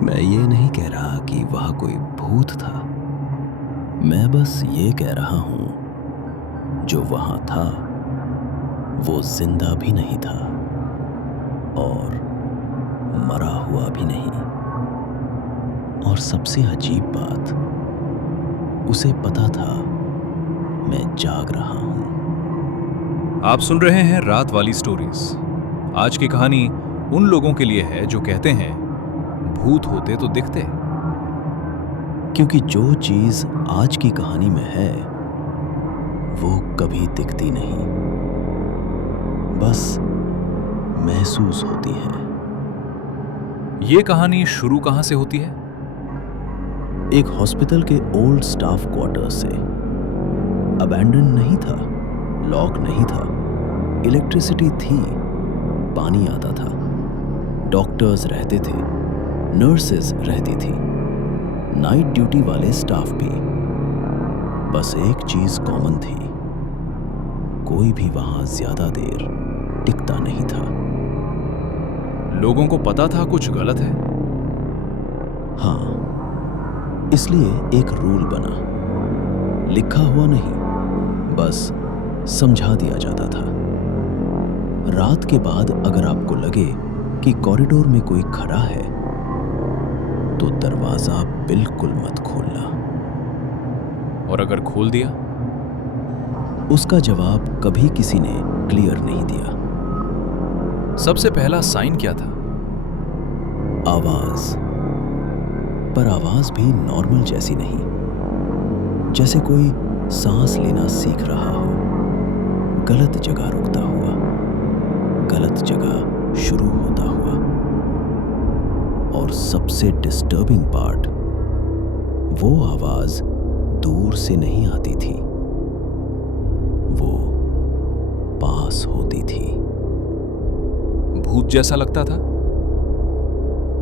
मैं ये नहीं कह रहा कि वह कोई भूत था। मैं बस ये कह रहा हूं, जो वहां था वो जिंदा भी नहीं था और मरा हुआ भी नहीं। और सबसे अजीब बात, उसे पता था मैं जाग रहा हूं। आप सुन रहे हैं रात वाली स्टोरीज। आज की कहानी उन लोगों के लिए है जो कहते हैं भूत होते तो दिखते। क्योंकि जो चीज आज की कहानी में है वो कभी दिखती नहीं, बस महसूस होती है। ये कहानी शुरू कहां से होती है? एक हॉस्पिटल के ओल्ड स्टाफ क्वार्टर से। अबैंडन नहीं था, लॉक नहीं था, इलेक्ट्रिसिटी थी, पानी आता था, डॉक्टर्स रहते थे, नर्सेस रहती थी, नाइट ड्यूटी वाले स्टाफ भी। बस एक चीज कॉमन थी, कोई भी वहां ज्यादा देर टिकता नहीं था। लोगों को पता था कुछ गलत है। हाँ, इसलिए एक रूल बना, लिखा हुआ नहीं, बस समझा दिया जाता था। रात के बाद अगर आपको लगे कि कॉरिडोर में कोई खड़ा है तो दरवाजा बिल्कुल मत खोलना। और अगर खोल दिया? उसका जवाब कभी किसी ने क्लियर नहीं दिया। सबसे पहला साइन क्या था? आवाज, पर आवाज भी नॉर्मल जैसी नहीं, जैसे कोई सांस लेना सीख रहा हो, गलत जगह रुकता हुआ, गलत जगह शुरू होता हुआ। और सबसे डिस्टर्बिंग पार्ट, वो आवाज दूर से नहीं आती थी, वो पास होती थी। भूत जैसा लगता था?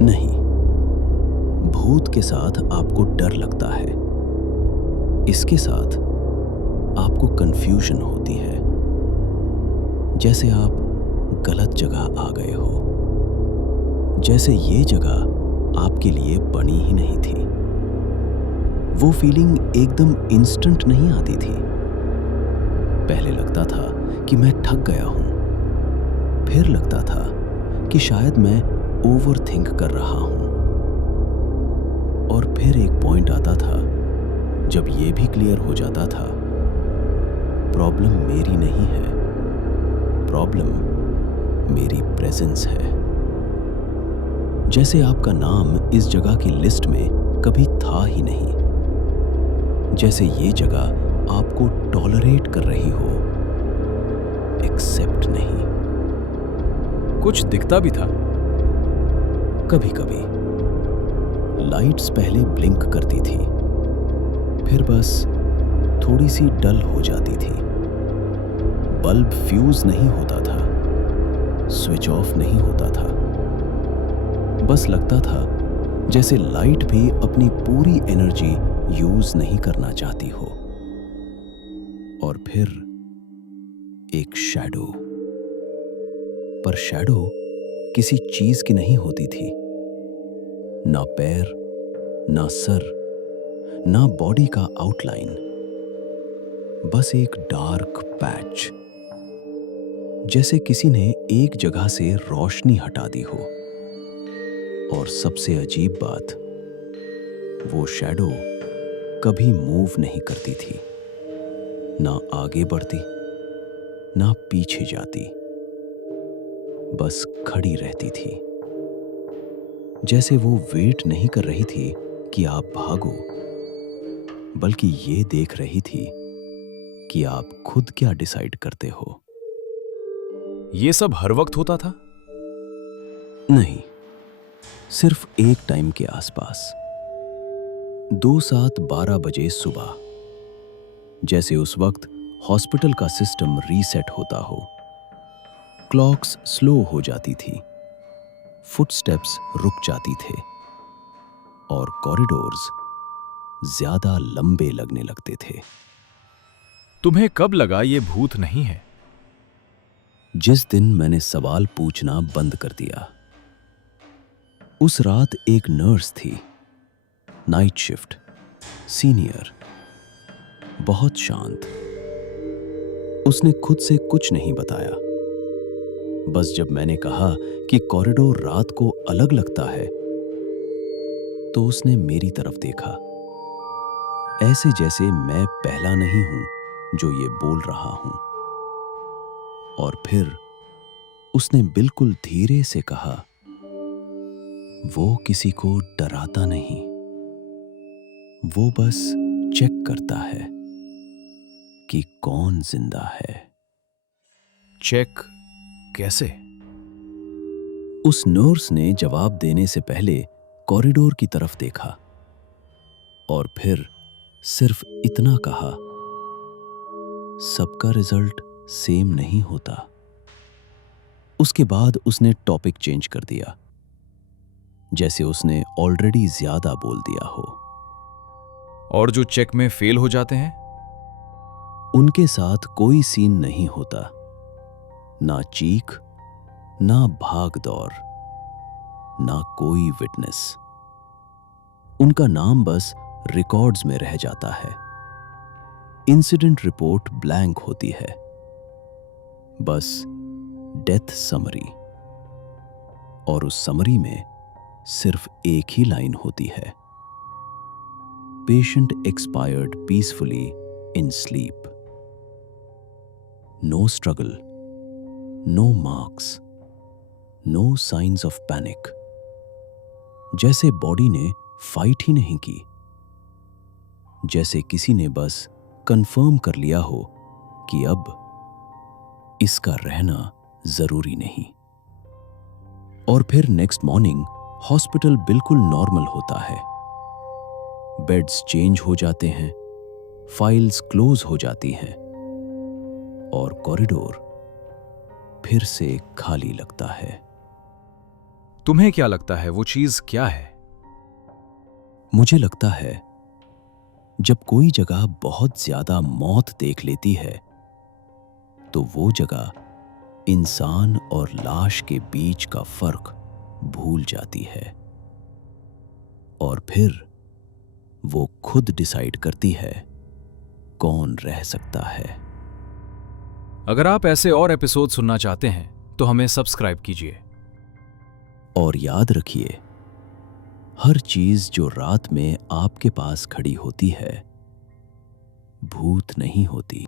नहीं, भूत के साथ आपको डर लगता है, इसके साथ आपको कंफ्यूजन होती है, जैसे आप गलत जगह आ गए हो, जैसे ये जगह आपके लिए बनी ही नहीं थी। वो फीलिंग एकदम इंस्टेंट नहीं आती थी। पहले लगता था कि मैं थक गया हूं, फिर लगता था कि शायद मैं ओवर थिंक कर रहा हूं, और फिर एक पॉइंट आता था जब ये भी क्लियर हो जाता था, प्रॉब्लम मेरी नहीं है, प्रॉब्लम मेरी प्रेजेंस है। जैसे आपका नाम इस जगह की लिस्ट में कभी था ही नहीं, जैसे ये जगह आपको टॉलरेट कर रही हो, एक्सेप्ट नहीं। कुछ दिखता भी था? कभी कभी लाइट्स पहले ब्लिंक करती थी, फिर बस थोड़ी सी डल हो जाती थी। बल्ब फ्यूज नहीं होता था, स्विच ऑफ नहीं होता था, बस लगता था जैसे लाइट भी अपनी पूरी एनर्जी यूज नहीं करना चाहती हो। और फिर एक शैडो, पर शैडो किसी चीज की नहीं होती थी, ना पैर, ना सर, ना बॉडी का आउटलाइन, बस एक डार्क पैच, जैसे किसी ने एक जगह से रोशनी हटा दी हो। और सबसे अजीब बात, वो शैडो कभी मूव नहीं करती थी, ना आगे बढ़ती, ना पीछे जाती, बस खड़ी रहती थी, जैसे वो वेट नहीं कर रही थी कि आप भागो, बल्कि ये देख रही थी कि आप खुद क्या डिसाइड करते हो। ये सब हर वक्त होता था? नहीं, सिर्फ एक टाइम के आसपास, 2-7-12 बजे सुबह, जैसे उस वक्त हॉस्पिटल का सिस्टम रीसेट होता हो। क्लॉक्स स्लो हो जाती थी, फुटस्टेप्स रुक जाती थे, और कॉरिडोर्स ज्यादा लंबे लगने लगते थे। तुम्हें कब लगा ये भूत नहीं है? जिस दिन मैंने सवाल पूछना बंद कर दिया। उस रात एक नर्स थी, नाइट शिफ्ट, सीनियर, बहुत शांत। उसने खुद से कुछ नहीं बताया। बस जब मैंने कहा कि कॉरिडोर रात को अलग लगता है, तो उसने मेरी तरफ देखा, ऐसे जैसे मैं पहला नहीं हूं जो ये बोल रहा हूं। और फिर उसने बिल्कुल धीरे से कहा, वो किसी को डराता नहीं, वो बस चेक करता है कि कौन जिंदा है। चेक कैसे? उस नर्स ने जवाब देने से पहले कॉरिडोर की तरफ देखा और फिर सिर्फ इतना कहा, सबका रिजल्ट सेम नहीं होता। उसके बाद उसने टॉपिक चेंज कर दिया, जैसे उसने ऑलरेडी ज्यादा बोल दिया हो। और जो चेक में फेल हो जाते हैं? उनके साथ कोई सीन नहीं होता, ना चीख, ना भाग दौड़, ना कोई विटनेस। उनका नाम बस रिकॉर्ड्स में रह जाता है। इंसिडेंट रिपोर्ट ब्लैंक होती है, बस डेथ समरी। और उस समरी में सिर्फ एक ही लाइन होती है, patient expired peacefully in sleep. No struggle, no marks, no signs of panic. जैसे बॉडी ने फाइट ही नहीं की, जैसे किसी ने बस कंफर्म कर लिया हो कि अब इसका रहना जरूरी नहीं। और फिर नेक्स्ट मॉर्निंग हॉस्पिटल बिल्कुल नॉर्मल होता है। बेड्स चेंज हो जाते हैं, फाइल्स क्लोज हो जाती हैं और कॉरिडोर फिर से खाली लगता है। तुम्हें क्या लगता है वो चीज क्या है? मुझे लगता है जब कोई जगह बहुत ज्यादा मौत देख लेती है, तो वो जगह इंसान और लाश के बीच का फर्क भूल जाती है और फिर वो खुद डिसाइड करती है कौन रह सकता है। अगर आप ऐसे और एपिसोड सुनना चाहते हैं तो हमें सब्सक्राइब कीजिए। और याद रखिए, हर चीज जो रात में आपके पास खड़ी होती है, भूत नहीं होती।